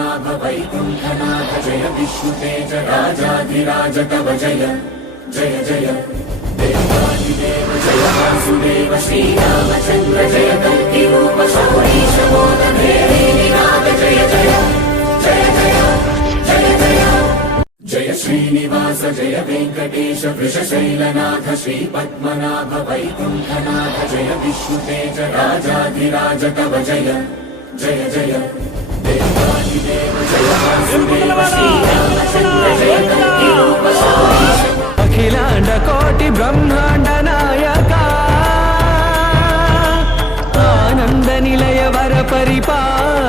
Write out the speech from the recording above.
पद्मनाभ वैकुण्ठनाथ जय विष्णुतेज राजाधिराज तव जय जय जय देवादिदेव जय वासुदेव श्रीरामचन्द्र जय कल्किरूप शौरीश मोदभेरी निनाद जय जय जय जय जय जय जय श्रीनिवास जय वेङ्कटेश वृषशैलनाथ श्री पद्मनाभ वैकुण्ठनाथ जय विष्णुतेज राजाधिराज तव जय जय जय देवादिदेव जय वासुदेव श्रीरामचन्द्र जय कल्किरूप शौरीश अखिलांड कोटि ब्रह्मांड नायका आनंद निलय वर परिपालका